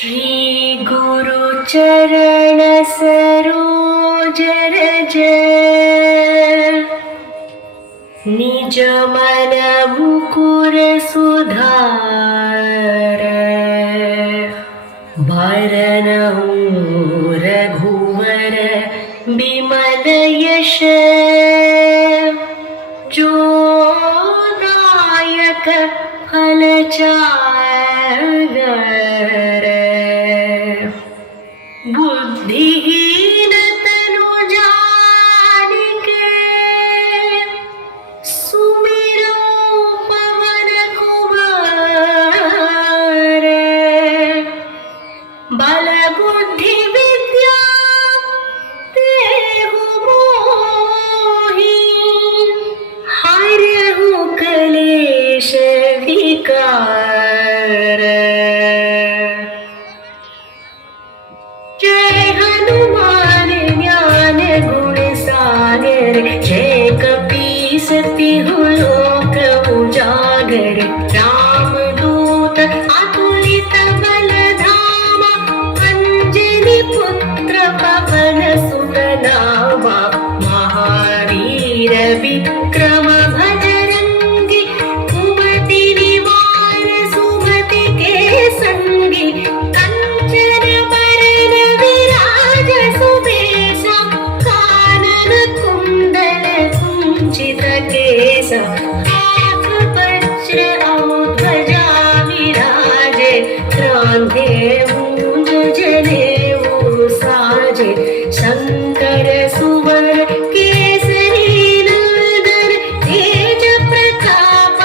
श्री गुरु चरण सरोज रज निज मन मुकुर सुधार भरनहु रघुवर बिमल यश जो दायक फल चागर बुद्धिहीन तनु जानिके सुमिरो पवन कुमार बल बुद्धि विद्या देहु मोहि हरहु कलेश विकार। जय हनुमान ज्ञान गुण सागर जय कपीस तिहु लोक उजागर रामदूत अतुलित बल धामा अंजनी पुत्र पवन सुत नामा महावीर विक्रम भजरंगी कुमति निवार सुमति के संगी कंचन बरन विराज सुबेसा कानन कुंडल कुंचित केसा हाथ वज्र ध्वजा विराजे क्रांते मूंज जनेऊ साजे शंकर सुवर केसरी नंदन तेज प्रताप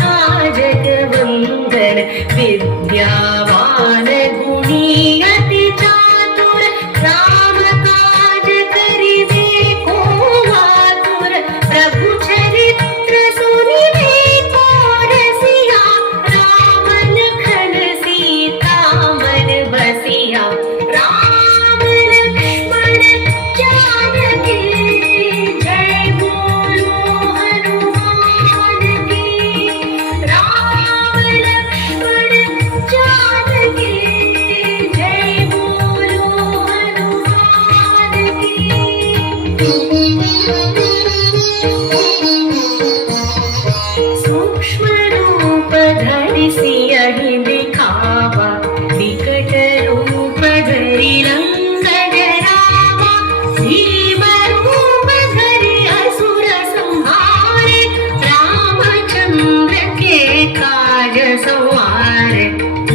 महाजगवंदन विद्यावान गुणी अति चातुर राम काज करिबे को आतुर प्रभु चरित्र सुनिबे को रसिया राम लखन सीता मन बसिया राम लक्ष्मण जानकी जय बोलो हनुमान की राम लक्ष्मण जानकी जय बोलो हनुमान की। सूक्ष्म रूप धरि सियहि दिखावा विकट रूप धरि रंग जरावा भीम रूप धरि असुर संहारे रामचंद्र के काज सवारे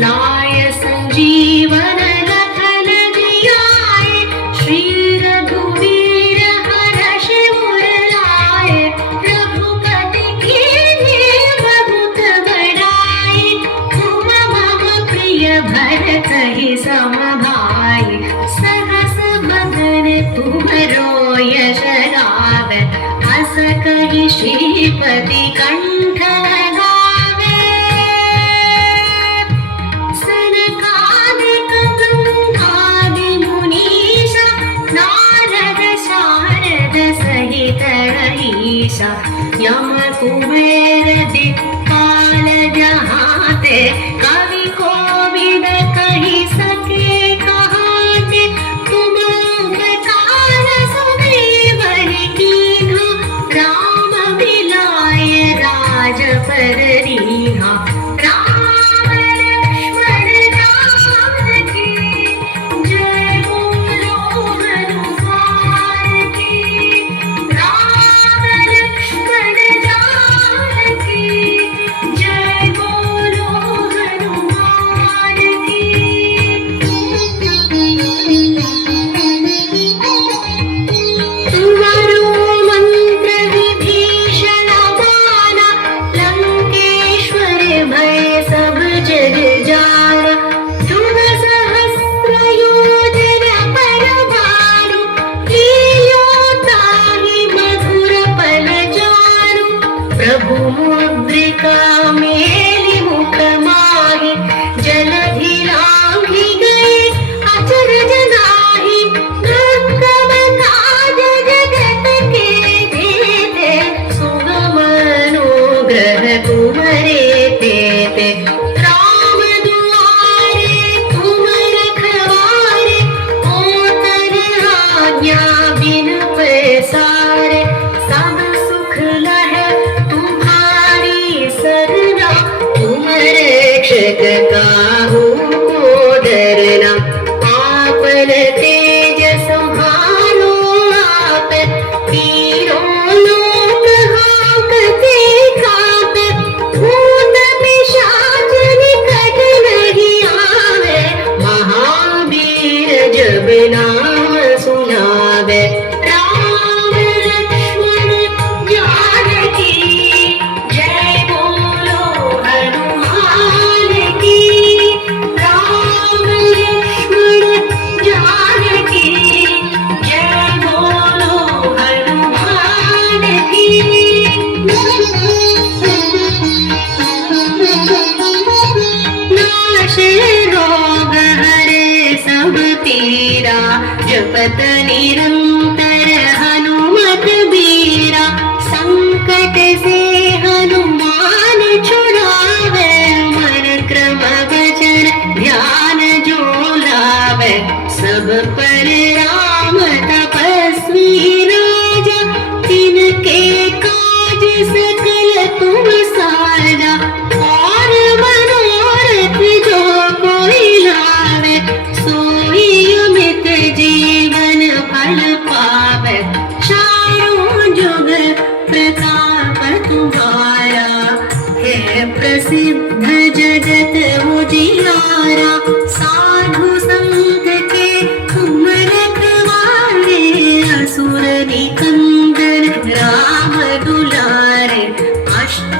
लाय संजीवन लखन जियाए श्री रघुवीर हर्ष उर लाए रघुपति कीन्ही बहुत बड़ाई तुम मम प्रिय भरत ही सम भाई सहस बदन तुमरो यश गावे हस कहि श्रीपति कंठ लगावे सनकादिक ब्रह्मादि मुनीषा नारद शारद सहित रहीशा यम कुबेर दिक्पाल जहाते कवि कोविद कहि सके कहाते तुम उपकार सुग्रीव कीन्हा राम बिलाय राजपर दीन्हा राम लक्ष्मण जानकी जय बोलो हनुमान की राम लक्ष्मण जानकी जय बोलो हनुमान की। तुमरो मंत्र विभीषण माना लंकेश्वर भय सब जग जाना तुम सहस्र योजन पर भानु लील्यो ताहि मधुर पल जानु प्रभु मुद्रिका मेलि मुख माहि जलधि लांघि गए अचरज नाही दुर्गम काज जगत के जेते सुगम अनुग्रह तुम्हारे तेते राम दुआरे तुम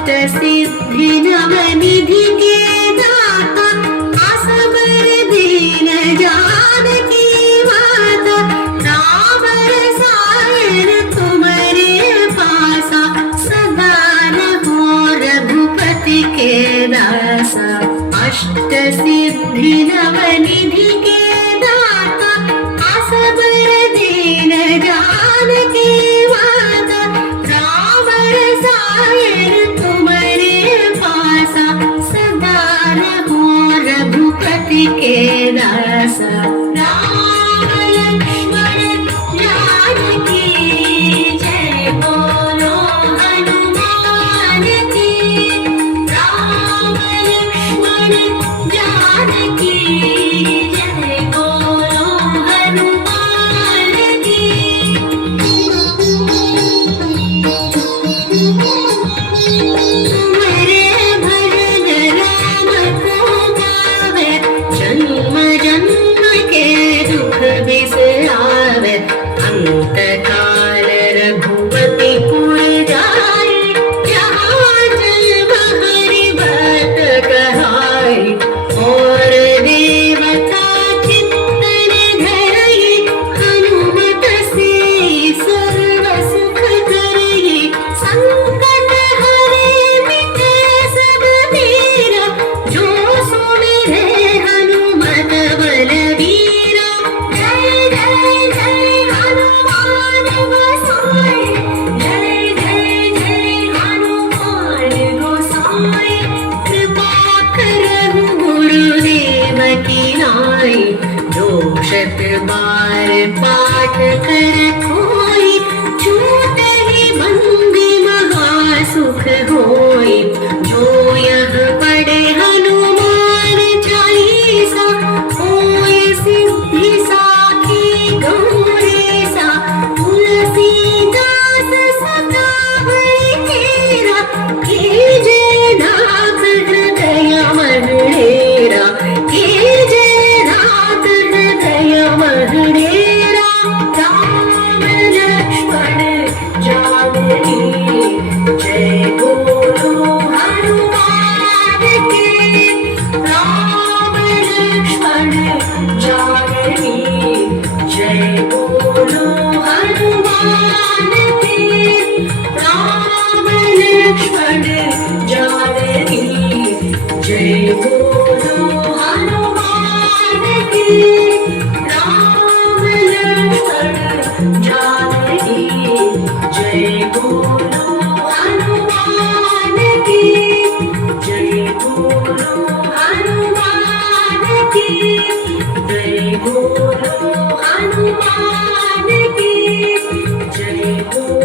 अष्टसिद्धि नवनिधि के दाता असबर दीन जानकी माता राम रसायन तुम्हारे पासा सदा रहो रघुपति के दासा अष्टसिद्धि नवनिधि के दाता असबर दीन जानकी माता राम रसायन तुम्हारे पासा सदा रहो रघुपति के दासा राम लक्ष्मण जानकी जय बोलो हनुमान की राम लक्ष्मण जानकी जय बोलो हनुमान की तुम्हारे भजन राम को गावे जन्म जन्म के दुख बिसरावे अंत काल रघुपति पुर जाए जहाँ जन्म हरि भक्त कहाए और देवता चित्तन धरई हनुमत से सर्व सुख करई संकट हरे मिटे सब पीरा जो सुमिरे हनुमत बलवीरा जय जय जय हनुमान गोसाई जय जय जय हनुमान गोसाई कृपा करहु गुरुदेव की नाई जो शत बार पाठ कर कोई छूट ही बंदी महा सुख होई जो यह पढ़े हनुमान चालीसा होय सिद्धि साखी गौरीसा तुलसीदास सदा हरि तेरा कीजे नाथ हृदय मधुरेरा कीजे नाथ हृदय मधुरेरा राम लक्ष्मण जानकी जय बोलो हनुमान की राम लक्ष्मण जानकी जय बोलो हनुमान की राम लक्ष्मण जानकी जय बोलो हनुमान की राम लक्ष्मण जानकी जय बोलो हनुमान की जय बोलो हनुमान की जय बोलो हनुमान की जय बोलो